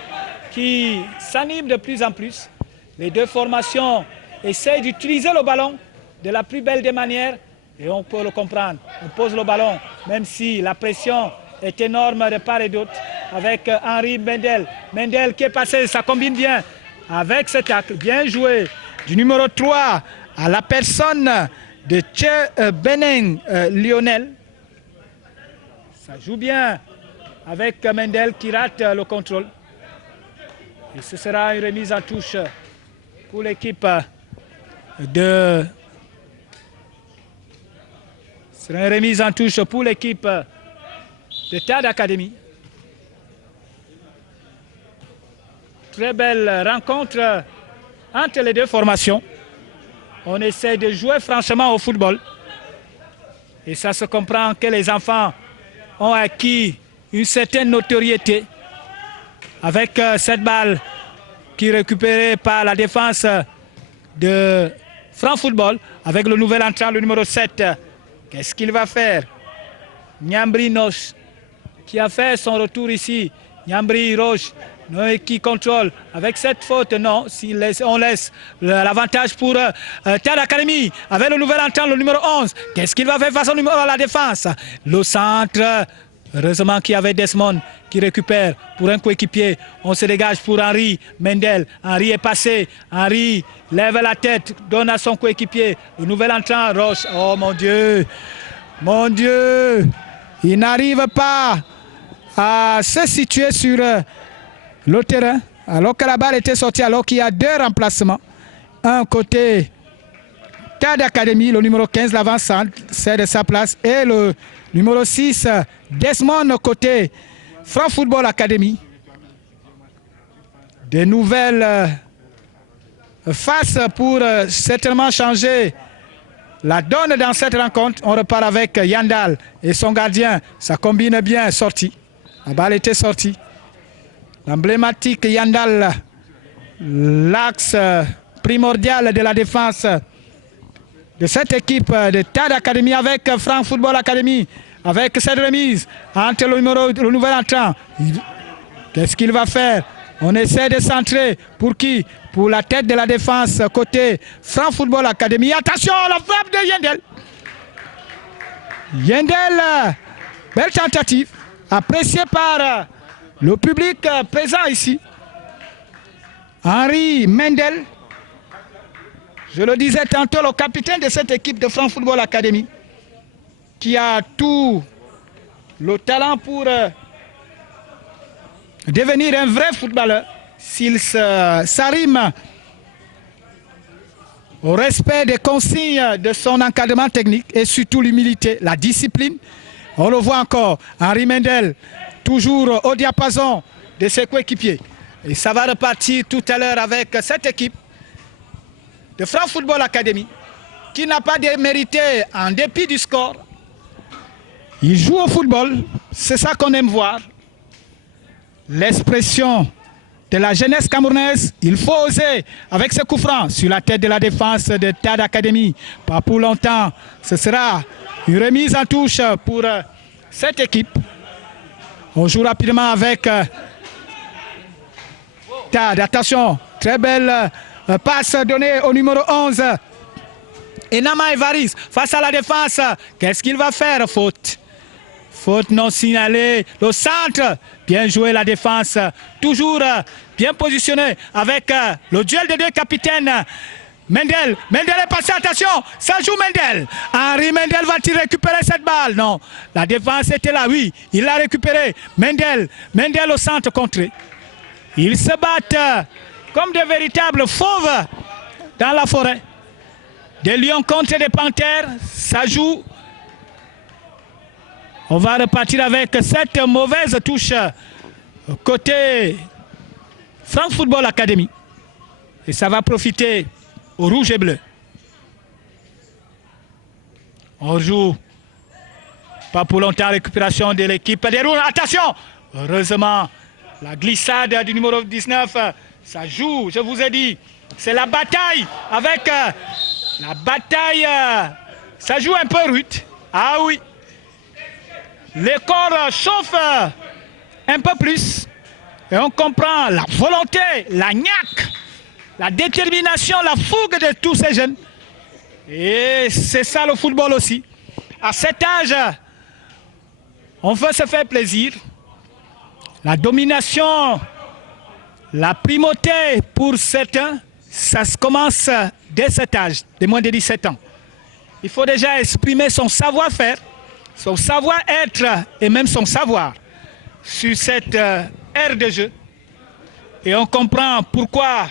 qui s'anime de plus en plus. Les deux formations essayent d'utiliser le ballon de la plus belle des manières et on peut le comprendre. On pose le ballon, même si la pression est énorme de part et d'autre, avec Henri Mendel. Mendel qui est passé, ça combine bien avec ce tacle. Bien joué du numéro 3 à la personne de Beneng Lionel. Ça joue bien avec Mendel qui rate le contrôle. Et ce sera une remise en touche pour l'équipe de... Ce sera une remise en touche pour l'équipe de Stade Académie. Très belle rencontre entre les deux formations. On essaie de jouer franchement au football. Et ça se comprend que les enfants ont acquis une certaine notoriété avec cette balle qui est récupérée par la défense de France Football avec le nouvel entrant, le numéro 7. Qu'est-ce qu'il va faire? Nyambri Noche qui a fait son retour ici. Nyambri Roche qui contrôle avec cette faute. Non, on laisse l'avantage pour Stade Académie avec le nouvel entrant, le numéro 11. Qu'est-ce qu'il va faire face au numéro à la défense? Le centre. Heureusement qu'il y avait Desmond qui récupère pour un coéquipier. On se dégage pour Henri Mendel. Henri est passé. Henri lève la tête, donne à son coéquipier. Le nouvel entrant, Roche. Oh mon Dieu! Mon Dieu! Il n'arrive pas à se situer sur le terrain. Alors que la balle était sortie, alors qu'il y a 2 remplacements. Un côté Stade Académie, le numéro 15, l'avant-centre, c'est de sa place. Et le numéro 6, Desmond, côté France Football Academy. Des nouvelles faces pour certainement changer la donne dans cette rencontre. On repart avec Yandal et son gardien. Ça combine bien, sorti. La balle était sortie. L'emblématique Yandal, l'axe primordial de la défense de cette équipe de Stade Académie avec France Football Academy, avec cette remise entre le nouvel entrant. Qu'est-ce qu'il va faire? On essaie de centrer. Pour qui? Pour la tête de la défense côté France Football Academy. Attention, la frappe de Yandel. Yandel, belle tentative, appréciée par le public présent ici. Henri Mendel, je le disais tantôt, le capitaine de cette équipe de France Football Academy, qui a tout le talent pour devenir un vrai footballeur, s'il s'arrime au respect des consignes de son encadrement technique et surtout l'humilité, la discipline. On le voit encore, Henri Mendel, toujours au diapason de ses coéquipiers. Et ça va repartir tout à l'heure avec cette équipe de France Football Academy qui n'a pas démérité en dépit du score. Il joue au football, c'est ça qu'on aime voir. L'expression de la jeunesse camerounaise, il faut oser avec ce coup franc sur la tête de la défense de TAD Academy. Pas pour longtemps, ce sera une remise en touche pour cette équipe. On joue rapidement avec TAD. Attention, très belle passe donnée au numéro 11. Et Nama Evaris face à la défense. Qu'est-ce qu'il va faire? Faute. Faute non signalée. Le centre. Bien joué la défense. Toujours bien positionné avec le duel des deux capitaines. Mendel est passé, attention, ça joue Mendel. Henri Mendel va-t-il récupérer cette balle? Non, la défense était là, oui, il l'a récupéré. Mendel au centre contré. Ils se battent comme de véritables fauves dans la forêt. Des lions contre des panthères, ça joue. On va repartir avec cette mauvaise touche côté France Football Academy. Et ça va profiter au rouge et bleu. On joue pas pour longtemps, récupération de l'équipe des Rouges. Attention! Heureusement, la glissade du numéro 19, ça joue, je vous ai dit. C'est la bataille avec la bataille. Ça joue un peu rude. Ah oui. Les corps chauffent un peu plus. Et on comprend la volonté, la niaque, la détermination, la fougue de tous ces jeunes. Et c'est ça le football aussi. À cet âge, on veut se faire plaisir. La domination, la primauté pour certains, ça se commence dès cet âge, de moins de 17 ans. Il faut déjà exprimer son savoir-faire, son savoir-être et même son savoir sur cette ère de jeu. Et on comprend pourquoi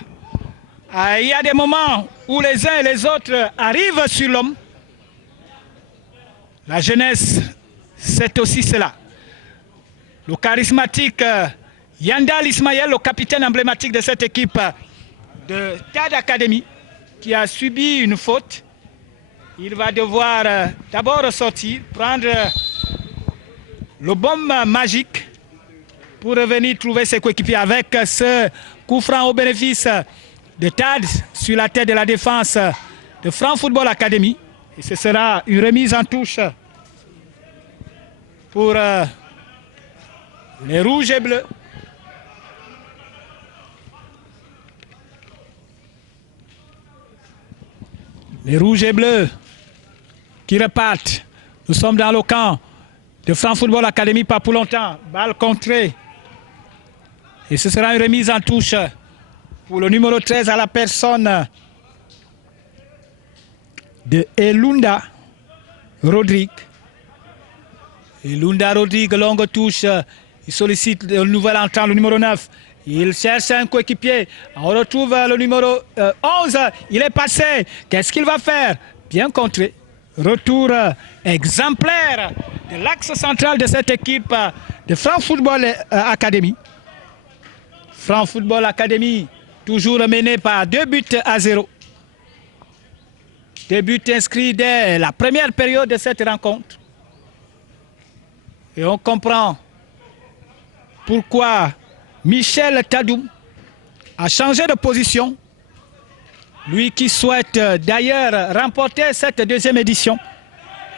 il y a des moments où les uns et les autres arrivent sur l'homme. La jeunesse, c'est aussi cela. Le charismatique Yandal Ismaël, le capitaine emblématique de cette équipe de TAD Academy, qui a subi une faute. Il va devoir d'abord sortir, prendre le baume magique pour revenir trouver ses coéquipiers avec ce coup franc au bénéfice de TAD sur la tête de la défense de France Football Academy. Et ce sera une remise en touche pour les rouges et bleus. Les rouges et bleus qui repartent. Nous sommes dans le camp de France Football Academy, pas pour longtemps. Balle contrée. Et ce sera une remise en touche pour le numéro 13 à la personne de Elunda Rodrigue. Elunda Rodrigue, longue touche. Il sollicite le nouvel entrant, le numéro 9. Il cherche un coéquipier. On retrouve le numéro 11. Il est passé. Qu'est-ce qu'il va faire? Bien contré. Retour exemplaire de l'axe central de cette équipe de France Football Academy. France Football Academy, toujours mené par 2-0. 2 buts inscrits dès la première période de cette rencontre. Et on comprend pourquoi Michel Tadoum a changé de position. Lui qui souhaite d'ailleurs remporter cette deuxième édition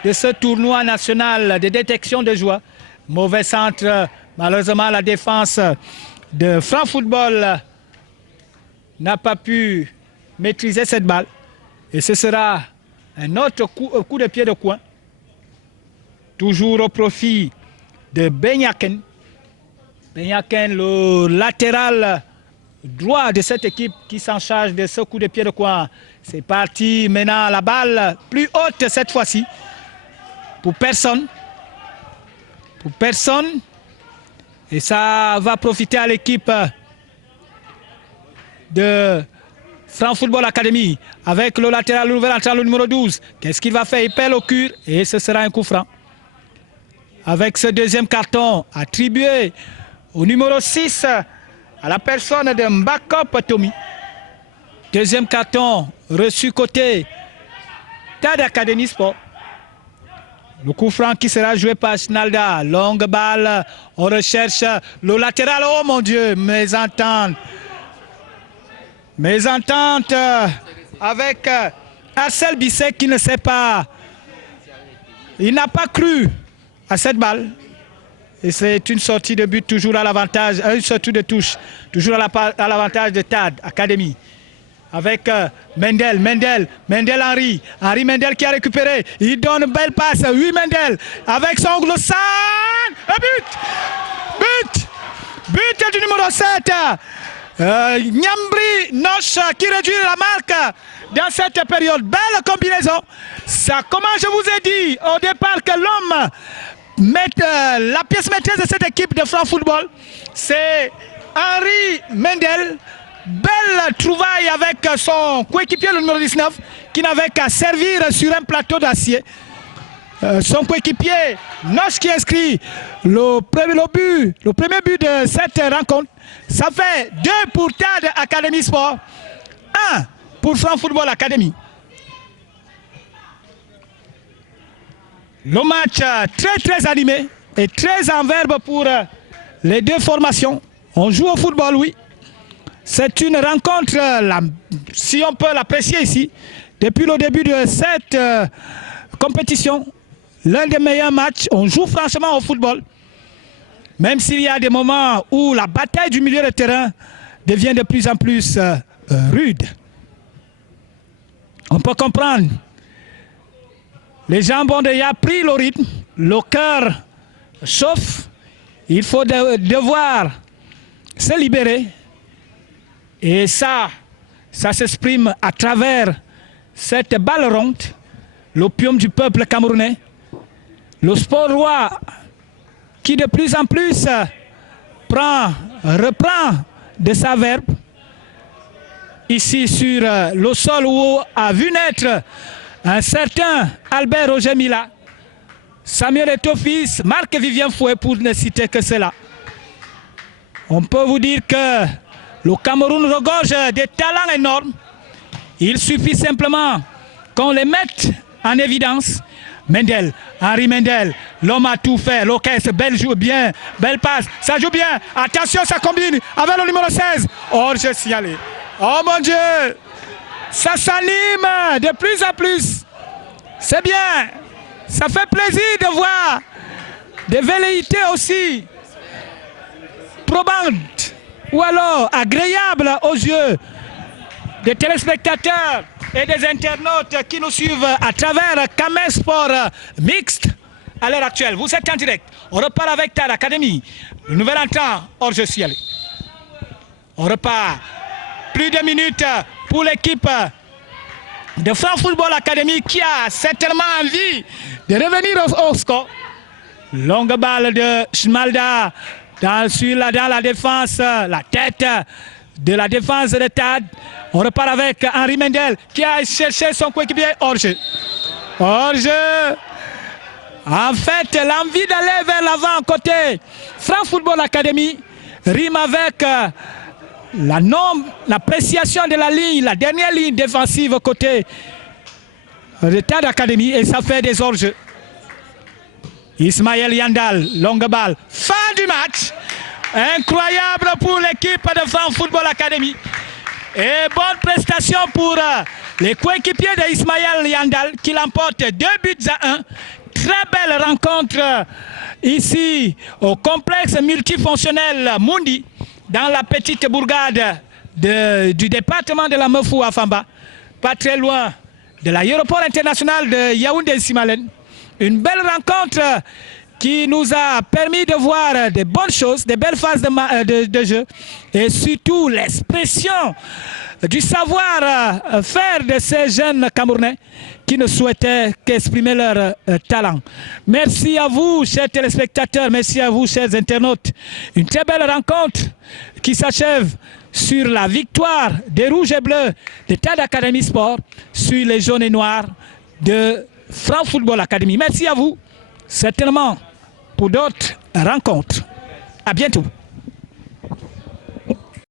de ce tournoi national de détection de joueurs. Mauvais centre, malheureusement la défense de France Football n'a pas pu maîtriser cette balle. Et ce sera un autre coup de pied de coin. Toujours au profit de Benyaken. Benyaken, le latéral droit de cette équipe qui s'en charge de ce coup de pied de coin. C'est parti maintenant, la balle plus haute cette fois-ci. Pour personne. Pour personne. Et ça va profiter à l'équipe de France Football Academy avec le latéral, le nouvel entrant, le numéro 12. Qu'est-ce qu'il va faire? Il perd le cul et ce sera un coup franc. Avec ce deuxième carton attribué au numéro 6 à la personne de Mbakop Tommy. Deuxième carton reçu côté TAD Academy Sport. Le coup franc qui sera joué par Schnalda. Longue balle. On recherche le latéral. Oh mon Dieu, mésentente. Mésentente avec Arcel Bisset qui ne sait pas. Il n'a pas cru à cette balle. Et c'est une sortie de but toujours à l'avantage. Une sortie de touche. Toujours à l'avantage de TAD Academy. Avec Mendel Henry. Henry Mendel qui a récupéré. Il donne une belle passe. Oui, Mendel. Avec son glossan. Un but. But du numéro 7. Nyambri Noche qui réduit la marque dans cette période. Belle combinaison. Ça, comment je vous ai dit au départ que l'homme, la pièce maîtresse de cette équipe de France Football, c'est Henry Mendel. Belle trouvaille avec son coéquipier, le numéro 19, qui n'avait qu'à servir sur un plateau d'acier. Son coéquipier, Noche, qui inscrit le premier but de cette rencontre. Ça fait 2 pour TAD Academy Sport, 1 pour France Football Academy. Le match très animé et très en verbe pour les deux formations. On joue au football, oui. C'est une rencontre, si on peut l'apprécier ici, depuis le début de cette compétition, l'un des meilleurs matchs. On joue franchement au football, même s'il y a des moments où la bataille du milieu de terrain devient de plus en plus rude. On peut comprendre. Les jambons déjà pris le rythme, le cœur chauffe, il faut devoir se libérer. Et ça s'exprime à travers cette balle ronde, l'opium du peuple camerounais. Le sport roi qui de plus en plus reprend de sa verbe. Ici sur le sol où a vu naître un certain Albert Roger Mila, Samuel Eto'o-Fils, Marc-Vivien Fouet, pour ne citer que cela. On peut vous dire que le Cameroun regorge des talents énormes. Il suffit simplement qu'on les mette en évidence. Mendel, Henry Mendel, l'homme a tout fait. L'orchestre, belle joue bien, belle passe, ça joue bien. Attention, ça combine avec le numéro 16. Oh, je suis allé. Oh mon Dieu, ça s'anime de plus en plus. C'est bien, ça fait plaisir de voir des velléités aussi probantes ou alors agréables aux yeux des téléspectateurs et des internautes qui nous suivent à travers Kamer Sport Mixte à l'heure actuelle. Vous êtes en direct. On repart avec TAD Academy. Le nouvel entrant, je suis allé. On repart. Plus de minutes pour l'équipe de France Football Academy qui a certainement envie de revenir au score. Longue balle de Schmalda dans la défense, la tête de la défense de TAD. On repart avec Henry Mendel qui a cherché son coéquipier hors-jeu. Hors-jeu. En fait, l'envie d'aller vers l'avant côté France Football Academy rime avec l'appréciation de la ligne, la dernière ligne défensive côté de TAD Academy, et ça fait des hors-jeux. Ismaël Yandal, longue balle, fin du match. Incroyable pour l'équipe de France Football Academy. Et bonne prestation pour les coéquipiers de Ismaël Yandal qui l'emportent 2 buts à 1. Très belle rencontre ici au complexe multifonctionnel Mundi, dans la petite bourgade du département de la Mefou à Famba, pas très loin de l'aéroport international de Yaoundé-Simalène. Une belle rencontre qui nous a permis de voir des bonnes choses, des belles phases de jeu et surtout l'expression du savoir-faire de ces jeunes Camerounais qui ne souhaitaient qu'exprimer leur talent. Merci à vous, chers téléspectateurs, merci à vous, chers internautes. Une très belle rencontre qui s'achève sur la victoire des Rouges et Bleus de TAD Academy Sport sur les jaunes et noirs de France Football Academy. Merci à vous, certainement pour d'autres rencontres. À bientôt.